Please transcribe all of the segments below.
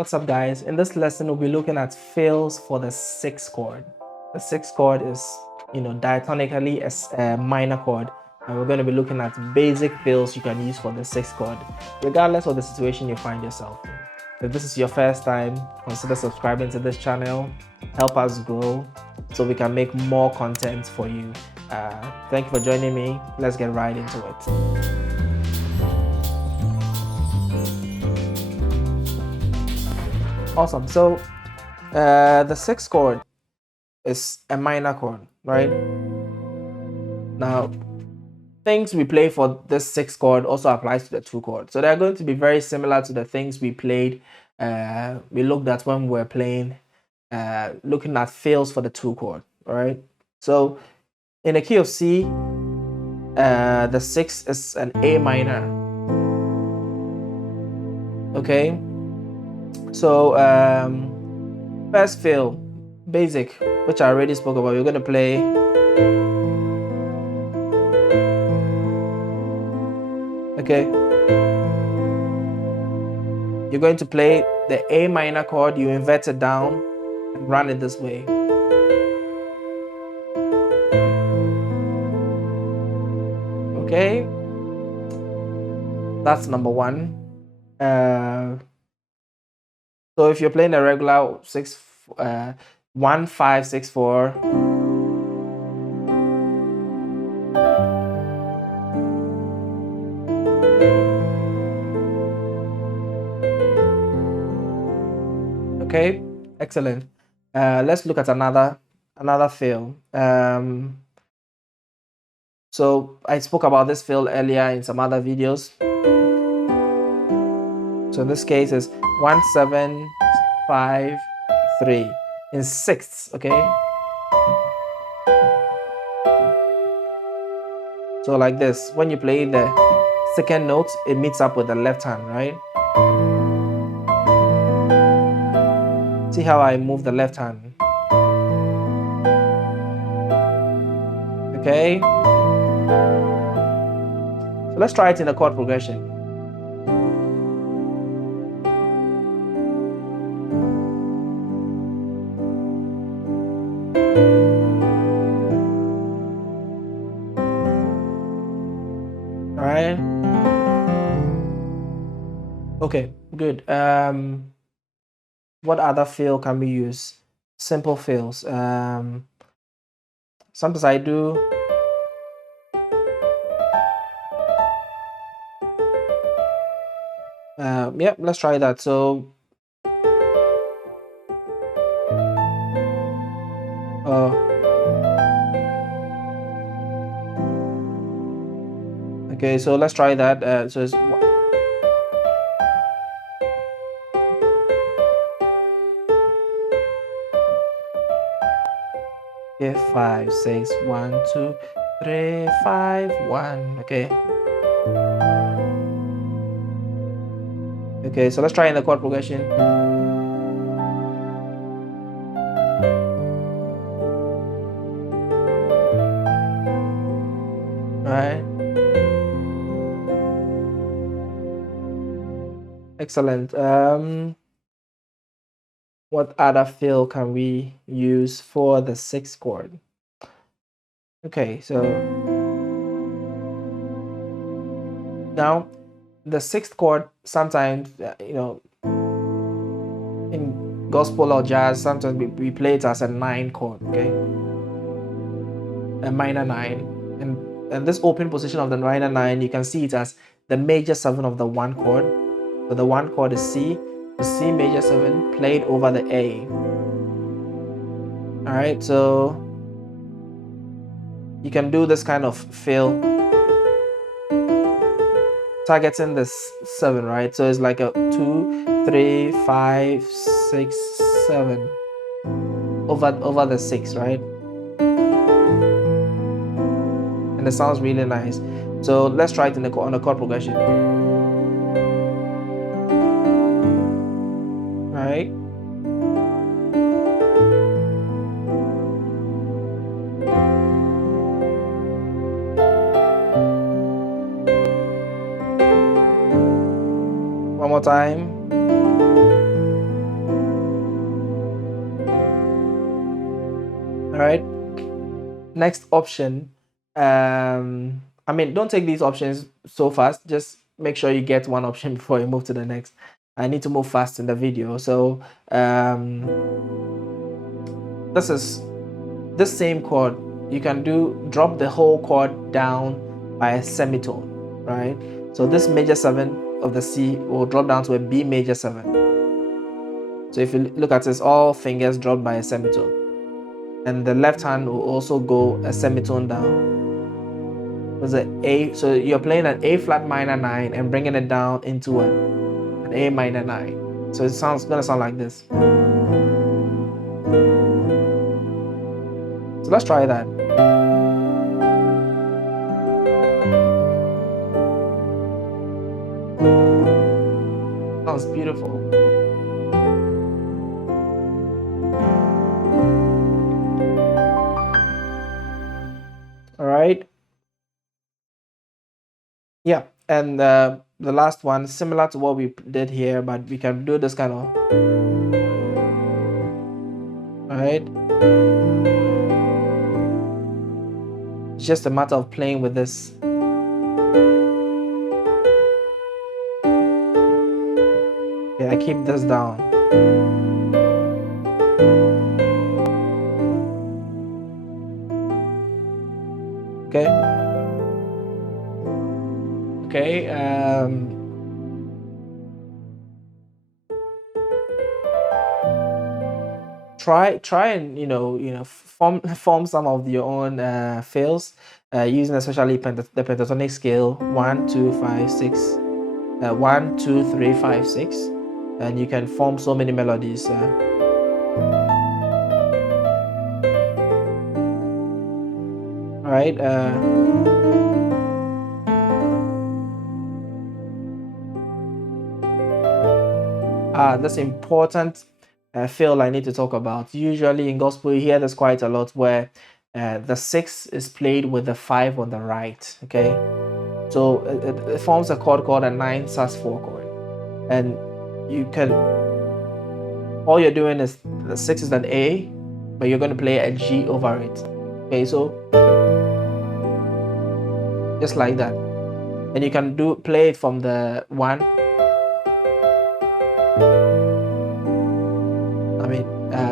What's up, guys? In this lesson, we'll be looking at fills for the sixth chord. The sixth chord is, diatonically a minor chord, and we're going to be looking at basic fills you can use for the sixth chord, regardless of the situation you find yourself in. If this is your first time, consider subscribing to this channel. Help us grow so we can make more content for you. Thank you for joining me. Let's get right into it. Awesome. So the sixth chord is a minor chord, right? Now, things we play for this sixth chord also applies to the two chord. So they're going to be very similar to the things we played. We looked at when we were playing, looking at fills for the two chord, right? So in the key of C, the sixth is an A minor. Okay. So first fill, basic, which I already spoke about. You're going to play You're going to play the A minor chord, you invert it down and run it this way. Okay, that's number one. So if you're playing a regular 1 5 6 4, okay, excellent. Let's look at another fill. So I spoke about this fill earlier in some other videos. So in this case is 1 7 5 3 in sixths. Okay. So like this, when you play the second note, it meets up with the left hand, right? See how I move the left hand? Okay. So let's try it in a chord progression. All right. Okay, good. What other fill can we use? Simple fills. Sometimes I do yeah, let's try that. So okay, so let's try that. So it's okay, 5 6 1 2 3 5 1. Okay, so let's try in the chord progression. All right. Excellent. What other fill can we use for the sixth chord? Okay, so now the sixth chord sometimes, in gospel or jazz, sometimes we play it as a 9 chord, okay? A minor 9. And this open position of the minor 9, you can see it as the major 7 of the 1 chord. So the 1 chord is C, the C major 7 played over the A. All right, so you can do this kind of fill targeting this 7, right? So it's like a 2 3 5 6 7 over the 6, right? And it sounds really nice. So let's try it on the chord progression. Right? One more time. All right. Next option. I mean, don't take these options so fast. Just make sure you get one option before you move to the next. I need to move fast in the video. So this is this same chord. You can drop the whole chord down by a semitone, right? So this major 7 of the C will drop down to a B major 7. So if you look at this, all fingers dropped by a semitone. And the left hand will also go a semitone down. There's an A, so you're playing an A flat minor 9 and bringing it down into an A minor 9. So it's gonna sound like this. So let's try that. Sounds beautiful. All right. Yeah, and the last one, similar to what we did here, but we can do this kind of. All right. It's just a matter of playing with this. Okay, I keep this down. Okay. Okay. Try and form some of your own fills using especially the pentatonic scale 1 2 5 6 1 2 3 5 6, and you can form so many melodies. All right. That's important fill I need to talk about. Usually in gospel, you hear this quite a lot, where the 6 is played with the 5 on the right. Okay, so it forms a chord called a 9 sus4 chord, and all you're doing is the 6 is an A, but you're going to play a G over it. Okay, so just like that, and you can play it from the 1. I mean,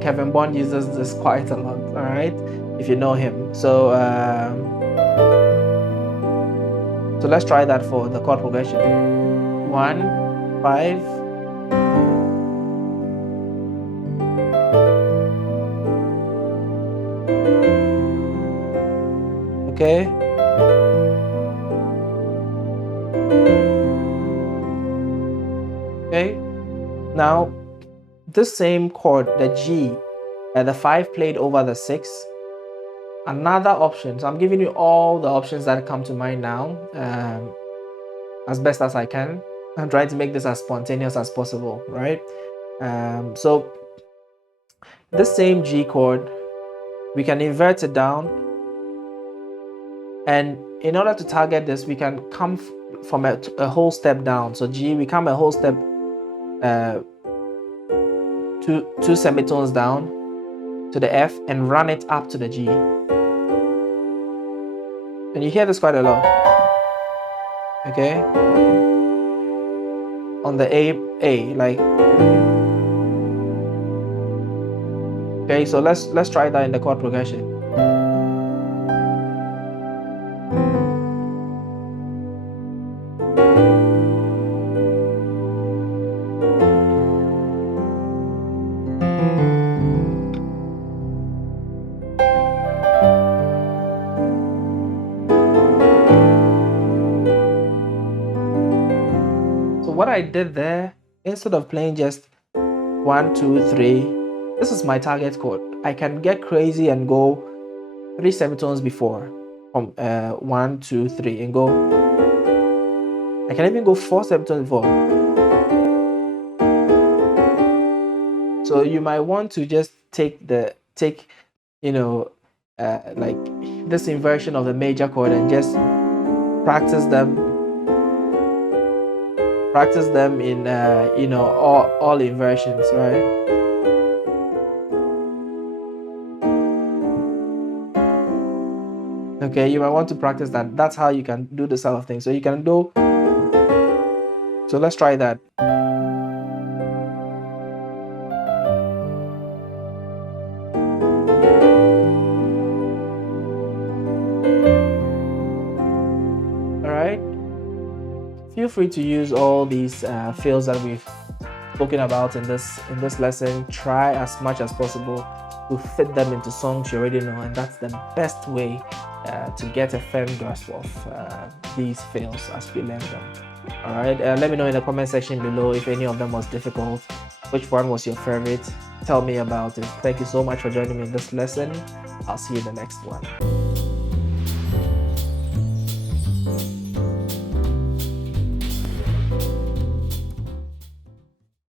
Kevin Bond uses this quite a lot. All right, if you know him. So so let's try that for the chord progression. 1 5. Okay. Okay. Now, this same chord, the G, the 5 played over the 6. Another option. So I'm giving you all the options that come to mind now, as best as I can. I'm trying to make this as spontaneous as possible, right? So this same G chord, we can invert it down, and in order to target this, we can come from a whole step down. So G, we come a whole step, two semitones down to the F, and run it up to the G. And you hear this quite a lot. Okay, on the A, like. Okay, so let's try that in the chord progression. So what I did there, instead of playing just 1 2 3, this is my target chord. I can get crazy and go 3 semitones before, from 1 2 3, and go. I can even go 4 semitones before. So you might want to just take like this inversion of the major chord and just practice them in all inversions, right? Okay, you might want to practice that. That's how you can do this sort of thing. So you can do. So let's try that. All right. Feel free to use all these fills that we've spoken about in this lesson. Try as much as possible to fit them into songs you already know, and that's the best way to get a firm grasp of these fills as we learn them. All right, let me know in the comment section below if any of them was difficult, which one was your favorite. Tell me about it. Thank you so much for joining me in this lesson. I'll see you in the next one.